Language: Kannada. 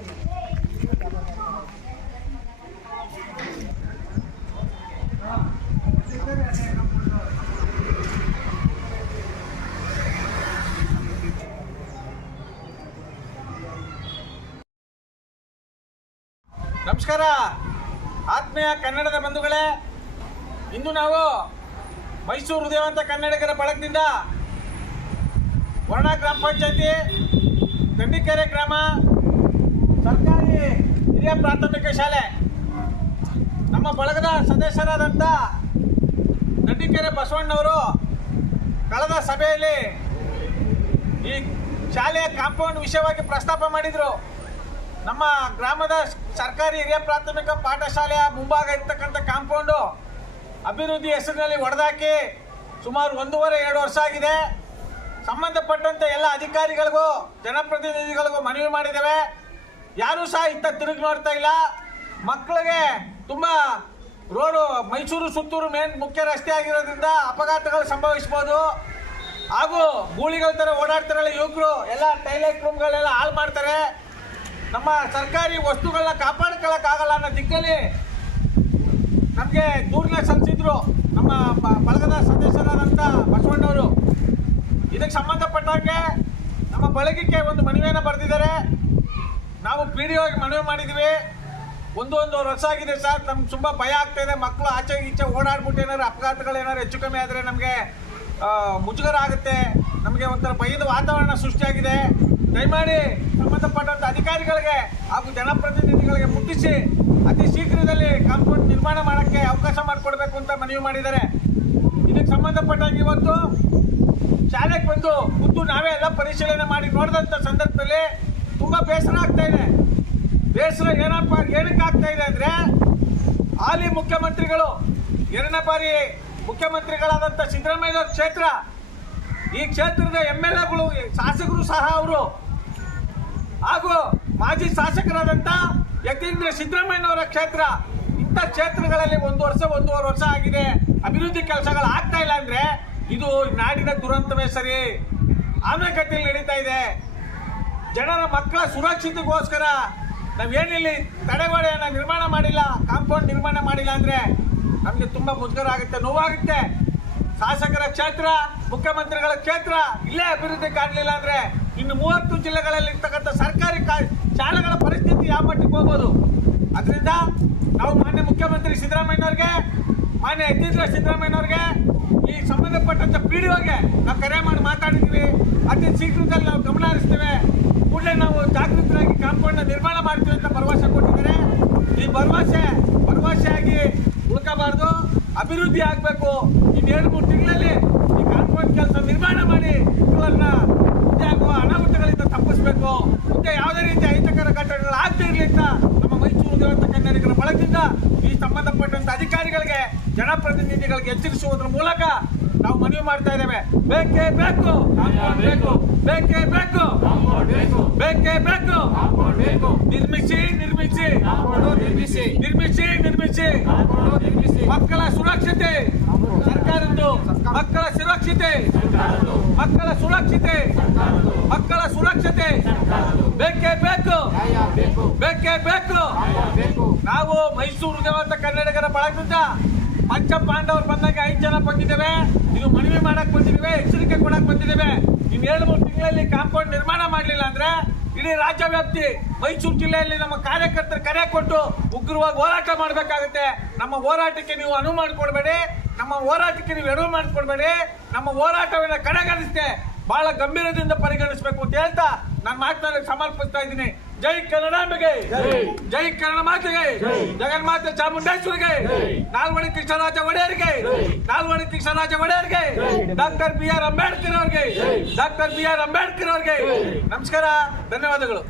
ನಮಸ್ಕಾರ ಆತ್ಮೀಯ ಕನ್ನಡದ ಬಂಧುಗಳೇ, ಇಂದು ನಾವು ಮೈಸೂರು ಹೃದಯವಂತ ಕನ್ನಡಿಗರ ಬಳಗದಿಂದ ವರ್ಣ ಗ್ರಾಮ ಪಂಚಾಯತಿ ದಂಡಿಕೆರೆ ಗ್ರಾಮ ಸರ್ಕಾರಿ ಹಿರಿಯ ಪ್ರಾಥಮಿಕ ಶಾಲೆ ನಮ್ಮ ಬಳಗದ ಸದಸ್ಯರಾದಂಥ ದಂಡಿಕೆರೆ ಬಸವಣ್ಣವರು ಕಳೆದ ಸಭೆಯಲ್ಲಿ ಈ ಶಾಲೆಯ ಕಾಂಪೌಂಡ್ ವಿಷಯವಾಗಿ ಪ್ರಸ್ತಾಪ ಮಾಡಿದರು. ನಮ್ಮ ಗ್ರಾಮದ ಸರ್ಕಾರಿ ಹಿರಿಯ ಪ್ರಾಥಮಿಕ ಪಾಠಶಾಲೆಯ ಮುಂಭಾಗ ಇರ್ತಕ್ಕಂಥ ಕಾಂಪೌಂಡು ಅಭಿವೃದ್ಧಿ ಹೆಸರಿನಲ್ಲಿ ಒಡೆದಾಕಿ ಸುಮಾರು 1.5-2 ವರ್ಷ ಆಗಿದೆ. ಸಂಬಂಧಪಟ್ಟಂತೆ ಎಲ್ಲ ಅಧಿಕಾರಿಗಳಿಗೂ ಜನಪ್ರತಿನಿಧಿಗಳಿಗೂ ಮನವಿ ಮಾಡಿದ್ದೇವೆ. ಯಾರೂ ಸಹ ಇತ್ತ ತಿರುಗಿ ನೋಡ್ತಾ ಇಲ್ಲ. ಮಕ್ಕಳಿಗೆ ತುಂಬ ರೋಡು ಮೈಸೂರು ಸುತ್ತೂರು ಮೇನ್ ಮುಖ್ಯ ರಸ್ತೆ ಆಗಿರೋದ್ರಿಂದ ಅಪಘಾತಗಳು ಸಂಭವಿಸ್ಬೋದು. ಹಾಗೂ ಗೂಳಿಗಳ ಥರ ಓಡಾಡ್ತಾರಲ್ಲ ಯುವಕರು, ಎಲ್ಲ ಟೈಲೆಟ್ ರೂಮ್ಗಳೆಲ್ಲ ಹಾಳು ಮಾಡ್ತಾರೆ. ನಮ್ಮ ಸರ್ಕಾರಿ ವಸ್ತುಗಳನ್ನ ಕಾಪಾಡ್ಕೊಳ್ಳೋಕ್ಕಾಗಲ್ಲ ಅನ್ನೋ ದಿಕ್ಕಲ್ಲಿ ನಮಗೆ ದೂರನ್ನ ಸಲ್ಲಿಸಿದ್ರು ನಮ್ಮ ಬಳಗದ ಸದಸ್ಯರಾದಂಥ ಬಸವಣ್ಣವರು. ಇದಕ್ಕೆ ಸಂಬಂಧಪಟ್ಟಂಗೆ ನಮ್ಮ ಬಳಗಕ್ಕೆ ಒಂದು ಮನವಿಯನ್ನು ಬರೆದಿದ್ದಾರೆ. ನಾವು PDOಗೆ ಮನವಿ ಮಾಡಿದ್ದೀವಿ. ಒಂದೂವರೆ ವರ್ಷ ಆಗಿದೆ ಸರ್, ನಮ್ಗೆ ತುಂಬ ಭಯ ಆಗ್ತಾಯಿದೆ. ಮಕ್ಕಳು ಆಚೆ ಈಚೆ ಓಡಾಡ್ಬಿಟ್ಟು ಏನಾದ್ರು ಅಪಘಾತಗಳೇನಾದ್ರು ಹೆಚ್ಚು ಕಮ್ಮಿ ಆದರೆ ನಮಗೆ ಮುಜುಗರ ಆಗುತ್ತೆ. ನಮಗೆ ಒಂಥರ ಭಯದ ವಾತಾವರಣ ಸೃಷ್ಟಿಯಾಗಿದೆ. ದಯಮಾಡಿ ಸಂಬಂಧಪಟ್ಟಂಥ ಅಧಿಕಾರಿಗಳಿಗೆ ಹಾಗೂ ಜನಪ್ರತಿನಿಧಿಗಳಿಗೆ ಮುಟ್ಟಿಸಿ ಅತಿ ಶೀಘ್ರದಲ್ಲಿ ಕಾಂಪೌಂಡ್ ನಿರ್ಮಾಣ ಮಾಡೋಕ್ಕೆ ಅವಕಾಶ ಮಾಡಿಕೊಡ್ಬೇಕು ಅಂತ ಮನವಿ ಮಾಡಿದ್ದಾರೆ. ಇದಕ್ಕೆ ಸಂಬಂಧಪಟ್ಟಂಗೆ ಇವತ್ತು ಶಾಲೆಗೆ ಬಂದು ಖುದ್ದು ನಾವೇ ಎಲ್ಲ ಪರಿಶೀಲನೆ ಮಾಡಿ ನೋಡಿದಂಥ ಸಂದರ್ಭದಲ್ಲಿ ತುಂಬ ಬೇಸರ ಆಗ್ತಾ ಇದೆ. ಬೇಸರ ಏನಕ್ಕೆ ಆಗ್ತಾ ಇದೆ ಅಂದರೆ, ಹಾಲಿ ಮುಖ್ಯಮಂತ್ರಿಗಳು 2ನೇ ಬಾರಿ ಮುಖ್ಯಮಂತ್ರಿಗಳಾದಂಥ ಸಿದ್ದರಾಮಯ್ಯ ಕ್ಷೇತ್ರ, ಈ ಕ್ಷೇತ್ರದ MLAಗಳು ಶಾಸಕರು ಸಹ ಅವರು, ಹಾಗೂ ಮಾಜಿ ಶಾಸಕರಾದಂಥ ಯತೀಂದ್ರ ಸಿದ್ದರಾಮಯ್ಯನವರ ಕ್ಷೇತ್ರ, ಇಂಥ ಕ್ಷೇತ್ರಗಳಲ್ಲಿ 1-1.5 ವರ್ಷ ಆಗಿದೆ, ಅಭಿವೃದ್ಧಿ ಕೆಲಸಗಳು ಆಗ್ತಾ ಇಲ್ಲ ಅಂದರೆ ಇದು ನಾಡಿನ ದುರಂತವೇ ಸರಿ. ಆಮೆಗತಿಯಲ್ಲಿ ನಡೀತಾ ಇದೆ. ಜನರ ಮಕ್ಕಳ ಸುರಕ್ಷತೆಗೋಸ್ಕರ ನಾವೇನಿಲ್ಲಿ ತಡೆಗೋಡೆಯನ್ನು ನಿರ್ಮಾಣ ಮಾಡಿಲ್ಲ, ಕಾಂಪೌಂಡ್ ನಿರ್ಮಾಣ ಮಾಡಿಲ್ಲ ಅಂದರೆ ನಮಗೆ ತುಂಬ ಮುಜುಗರ ಆಗುತ್ತೆ, ನೋವಾಗುತ್ತೆ. ಶಾಸಕರ ಕ್ಷೇತ್ರ, ಮುಖ್ಯಮಂತ್ರಿಗಳ ಕ್ಷೇತ್ರ ಇಲ್ಲೇ ಅಭಿವೃದ್ಧಿ ಕಾಣಲಿಲ್ಲ ಅಂದರೆ ಇನ್ನು 30 ಜಿಲ್ಲೆಗಳಲ್ಲಿ ಇರ್ತಕ್ಕಂಥ ಸರ್ಕಾರಿ ಶಾಲೆಗಳ ಪರಿಸ್ಥಿತಿ ಯಾವ ಮಟ್ಟಿಗೆ ಹೋಗ್ಬೋದು. ಅದರಿಂದ ನಾವು ಮಾನ್ಯ ಮುಖ್ಯಮಂತ್ರಿ ಸಿದ್ದರಾಮಯ್ಯನವ್ರಿಗೆ, ಮಾನ್ಯ ಯತೀಂದ್ರ ಸಿದ್ದರಾಮಯ್ಯನವ್ರಿಗೆ, ಈ ಸಂಬಂಧಪಟ್ಟಂಥ PDOಗೆ ನಾವು ಕರೆ ಮಾಡಿ ಮಾತಾಡಿದ್ದೀವಿ. ಅತಿ ಶೀಘ್ರದಲ್ಲಿ ನಾವು ಗಮನ ಹರಿಸ್ತೇವೆ. ಕೂಡಲೇ ನಾವು ಜಾಗೃತರಾಗಿ ಕಾಂಪೌಂಡ್ನ ನಿರ್ಮಾಣ ಮಾಡ್ತೀವಿ ಅಂತ ಭರವಸೆ ಕೊಟ್ಟಿದ್ದಾರೆ. ಈ ಭರವಸೆಯಾಗಿ ಉಳ್ಕೋಬಾರ್ದು, ಅಭಿವೃದ್ಧಿ ಆಗಬೇಕು. ಇನ್ನು 2-3 ತಿಂಗಳಲ್ಲಿ ಈ ಕಾಂಪೌಂಡ್ ಕೆಲಸ ನಿರ್ಮಾಣ ಮಾಡಿ ಮಕ್ಕಳನ್ನ ಆಗುವ ಅನಾಹುತಗಳಿಂದ ತಪ್ಪಿಸಬೇಕು. ಮುಂದೆ ಯಾವುದೇ ರೀತಿ ಅಹಿತಕರ ಘಟನೆಗಳು ಆಗದೇ ಇರಲಿ ಅಂತ ನಮ್ಮ ಮೈಸೂರು ಹೃದಯವಂತ ಕನ್ನಡಿಗರ ಬಳಗದಿಂದ ಈ ಸಂಬಂಧಪಟ್ಟಂತ ಅಧಿಕಾರಿಗಳಿಗೆ, ಜನಪ್ರತಿನಿಧಿಗಳಿಗೆ ಎಚ್ಚರಿಸುವುದರ ಮೂಲಕ ನಾವು ಮನವಿ ಮಾಡ್ತಾ ಇದ್ದೇವೆ. ಬೇಕೇ ಬೇಕು, ಬೇಕೇ ಬೇಕು, ಬೇಕೇ ಬೇಕು. ನಿರ್ಮಿಸಿ ಮಕ್ಕಳ ಸುರಕ್ಷತೆ ಸರ್ಕಾರದ್ದು, ಮಕ್ಕಳ ಸುರಕ್ಷತೆ ಬೇಕೇ ಬೇಕು. ನಾವು ಮೈಸೂರು ಹೃದಯವಂತ ಕನ್ನಡಿಗರ ಬಳಗದಿಂದ ಪಂಚಪಾಂಡವರು ಬಂದಾಗ 5 ಜನ ಬಂದಿದ್ದೇವೆ. ಇದು ಮನವಿ ಮಾಡಕ್ ಬಂದಿದ್ದೇವೆ, ಎಚ್ಚರಿಕೆ ಕೊಡಕ್ ಬಂದಿದ್ದೇವೆ. ಇನ್ನು 2-3 ತಿಂಗಳಲ್ಲಿ ಕಾಂಪೌಂಡ್ ನಿರ್ಮಾಣ ಮಾಡಲಿಲ್ಲ ಅಂದ್ರೆ ಇಡೀ ರಾಜ್ಯ ವ್ಯಾಪ್ತಿ ಮೈಸೂರು ಜಿಲ್ಲೆಯಲ್ಲಿ ನಮ್ಮ ಕಾರ್ಯಕರ್ತರು ಕರೆ ಕೊಟ್ಟು ಉಗ್ರವಾಗಿ ಹೋರಾಟ ಮಾಡಬೇಕಾಗುತ್ತೆ. ನಮ್ಮ ಹೋರಾಟಕ್ಕೆ ನೀವು ಅನುವು ಮಾಡಿಕೊಡ್ಬೇಡಿ, ನಮ್ಮ ಹೋರಾಟವನ್ನು ಕಡೆಗಣಿಸ್ತೆ ಬಹಳ ಗಂಭೀರದಿಂದ ಪರಿಗಣಿಸಬೇಕು ಅಂತ ಹೇಳ್ತಾ ನಾನು ಮಾತನಾಡಕ್ಕೆ ಸಮರ್ಪಿಸ್ತಾ ಇದ್ದೀನಿ. ಜೈ ಕನ್ನಡಾಂಬೆಗೆ, ಜೈ ಕನ್ನಡ ಮಾತೆಗೆ, ಜಗನ್ಮಾತೆ ಚಾಮುಂಡೇಶ್ವರಿಗೆ, ನಾಲ್ವಡಿ ಕೃಷ್ಣರಾಜ ಒಡೆಯರಿಗೆ, ಡಾಕ್ಟರ್ BR ಅಂಬೇಡ್ಕರ್ ಅವರಿಗೆ, ನಮಸ್ಕಾರ, ಧನ್ಯವಾದಗಳು.